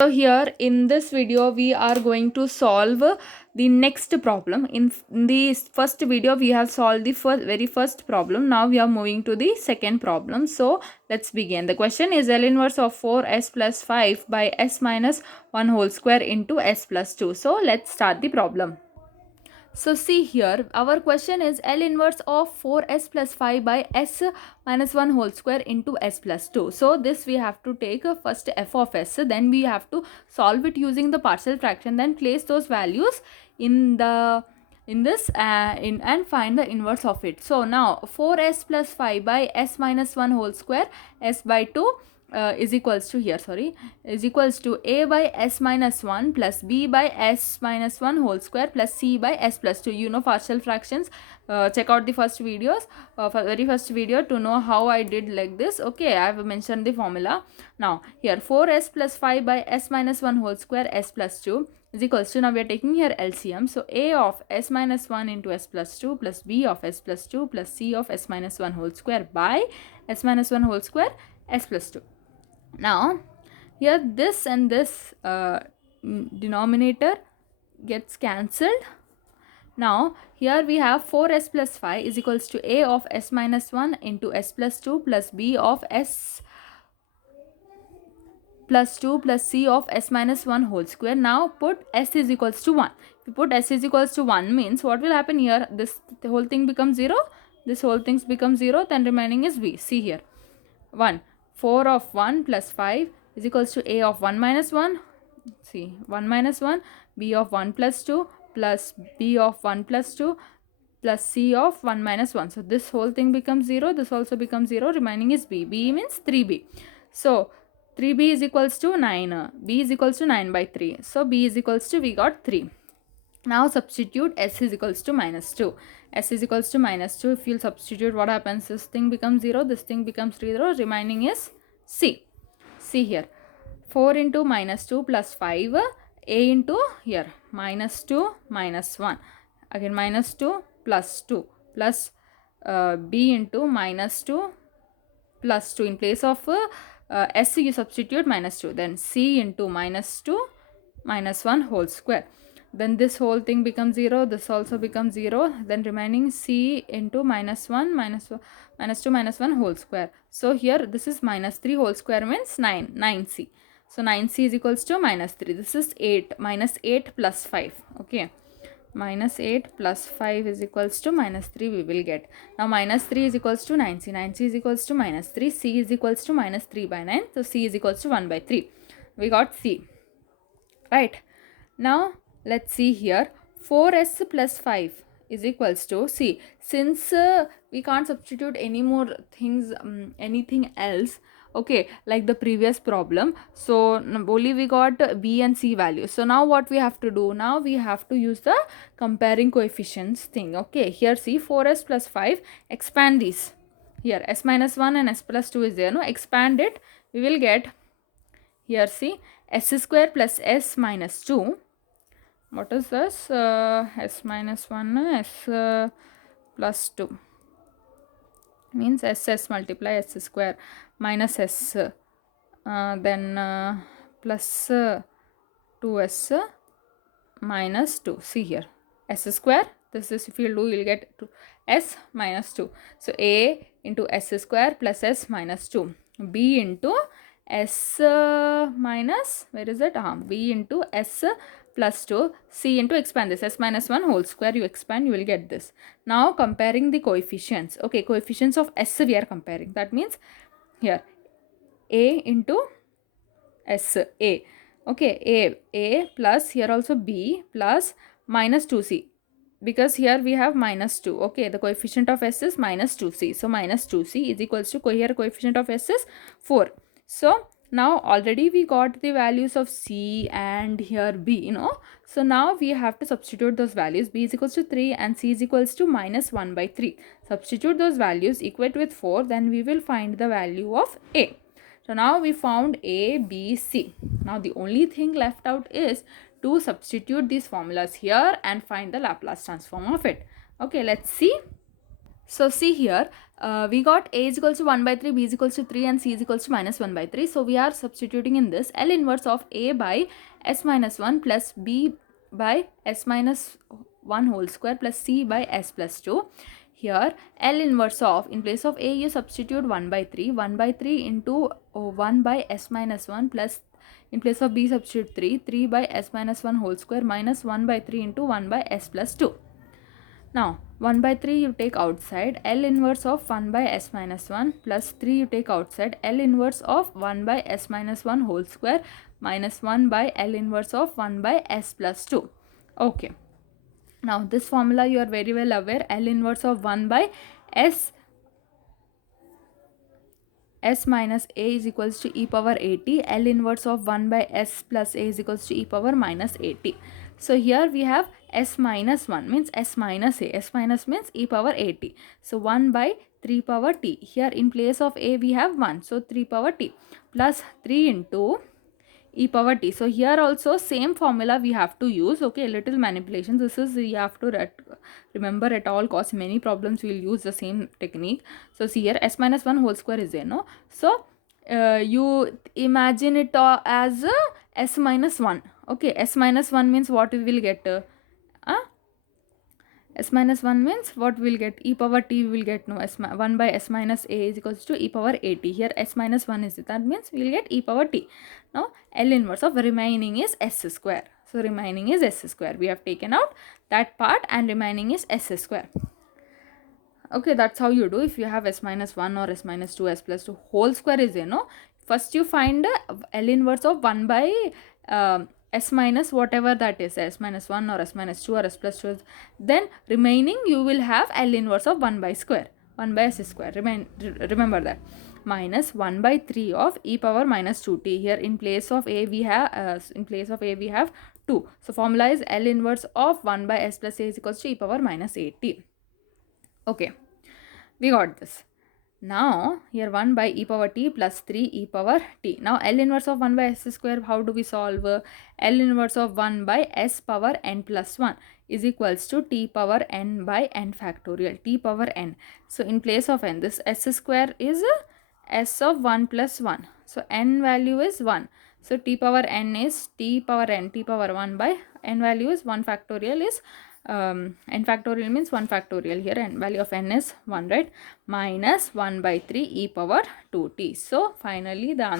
So here in this video we are going to solve the next problem. In the first video we have solved the very first problem. Now we are moving to the second problem. So let's begin. The question is L inverse of 4s plus 5 by s minus 1 whole square into s plus 2. So let's start the problem. So see here, our question is L inverse of 4s plus 5 by s minus 1 whole square into s plus 2. So this we have to take first f of s, then we have to solve it using the partial fraction, then place those values in the and find the inverse of it. So now 4s plus 5 by s minus 1 whole square s by 2 is equals to here is equals to a by s minus 1 plus b by s minus 1 whole square plus c by s plus 2. You know partial fractions. Check out the first videos, very first video, to know how I did like this. Okay, I have mentioned the formula. Now here 4s plus 5 by s minus 1 whole square s plus 2 is equals to, now we are taking here LCM. So a of s minus 1 into s plus 2 plus b of s plus 2 plus c of s minus 1 whole square by s minus 1 whole square s plus 2. Now here this and this denominator gets cancelled. Now here we have 4s plus 5 is equals to a of s minus 1 into s plus 2 plus b of s plus 2 plus c of s minus 1 whole square. Now put s is equals to 1. If you put s is equals to 1 means what will happen here? The whole thing becomes 0. This whole thing becomes 0. Then remaining is b. See here. 1. 4 of 1 plus 5 is equals to a of 1 minus 1. See, 1 minus 1, b of 1 plus 2 plus b of 1 plus 2 plus c of 1 minus 1. So this whole thing becomes 0. This also becomes 0. Remaining is b. b means 3b. So 3b is equals to 9. B is equals to 9 by 3. So b is equals to, we got 3. Now substitute s is equals to minus 2. S is equals to minus 2. If you substitute, what happens? This thing becomes 0. This thing becomes 0. Remaining is c. See here. 4 into minus 2 plus 5. A into here. Minus 2 minus 1. Again minus 2 plus 2 plus b into minus 2 plus 2. In place of s you substitute minus 2. Then c into minus 2 minus 1 whole square. Then this whole thing becomes 0. This also becomes 0. Then remaining c into minus 1 minus 2 minus 1 whole square. So here this is minus 3 whole square means 9c. So 9c is equals to minus 3. This is 8. Minus 8 plus 5. Okay. Minus 8 plus 5 is equals to minus 3 we will get. Now minus 3 is equals to 9c. 9c is equals to minus 3. C is equals to minus 3 by 9. So c is equals to 1 by 3. We got c. Right. Now let's see here. 4s plus 5 is equals to, see, since we can't substitute any more things, anything else, okay, like the previous problem, so only we got b and c values. So now what we have to do? Now we have to use the comparing coefficients thing. Okay, here see 4s plus 5, expand these. Here s minus 1 and s plus 2 is there, no, expand it. We will get here, see, s square plus s minus 2. What is this? S minus 1 s plus 2 means s multiply s square minus s, then plus 2s minus 2. See here, s square, this is, if you do, you'll get s minus 2. So a into s square plus s minus 2, b into s minus, where is it? B into s plus 2, c into, expand this, s minus 1 whole square, you expand, you will get this. Now comparing the coefficients. Okay, coefficients of s we are comparing. That means here a into s, a. Okay, a plus here also b plus minus 2c, because here we have minus 2. Okay, the coefficient of s is minus 2c. So minus 2c is equals to, here coefficient of s is 4. So now already we got the values of c and here b, you know. So now we have to substitute those values. B is equals to 3 and c is equals to minus 1 by 3. Substitute those values, equate with 4, then we will find the value of a. So now we found a, b, c. Now the only thing left out is to substitute these formulas here and find the Laplace transform of it. Okay, let's see. So see here, we got a is equals to 1 by 3, b is equals to 3 and c is equals to minus 1 by 3. So we are substituting in this L inverse of a by s minus 1 plus b by s minus 1 whole square plus c by s plus 2. Here L inverse of, in place of a you substitute 1 by 3, 1 by 3 into 1 by s minus 1 plus, in place of b substitute 3, 3 by s minus 1 whole square minus 1 by 3 into 1 by s plus 2. Now 1 by 3 you take outside, L inverse of 1 by s minus 1 plus 3 you take outside, L inverse of 1 by s minus 1 whole square minus 1 by L inverse of 1 by s plus 2. Okay. Now this formula you are very well aware, L inverse of 1 by s minus a is equals to e power 80, L inverse of 1 by s plus a is equals to e power minus 80. So here we have s minus 1 means s minus a, s minus means e power 80. So 1 by 3 power t, here in place of a we have 1, so 3 power t plus 3 into e power t. So here also same formula we have to use. Okay, little manipulation, this is you have to remember at all costs. Many problems will use the same technique. So see here s minus 1 whole square is there, no? So you imagine it as s minus 1. Okay, s minus 1 means what we will get? S minus 1 means what we will get? E power t we will get, no? 1 by s minus a is equals to e power 80. Here s minus 1 is it, that means we will get e power t. Now L inverse of remaining is s square. So remaining is s square. We have taken out that part and remaining is s square. Okay, that's how you do if you have s minus 1 or s minus 2, s plus 2 whole square is there, no? First you find L inverse of 1 by s minus whatever that is, s minus 1 or s minus 2 or s plus 2. Then remaining you will have L inverse of 1 by square, 1 by s square. Remember that. Minus 1 by 3 of e power minus 2t. Here in place of a we have 2. So formula is L inverse of 1 by s plus a is equals to e power minus 8t. Okay, we got this. Now here 1 by e power t plus 3 e power t. Now L inverse of 1 by s square, how do we solve? L inverse of 1 by s power n plus 1 is equals to t power n by n factorial, t power n. So in place of n, this s square is s of 1 plus 1. So n value is 1. So t power n is t power n, t power 1 by n value is 1 factorial is n factorial means 1 factorial here, and value of n is 1, right? Minus 1 by 3 e power 2t. So finally the answer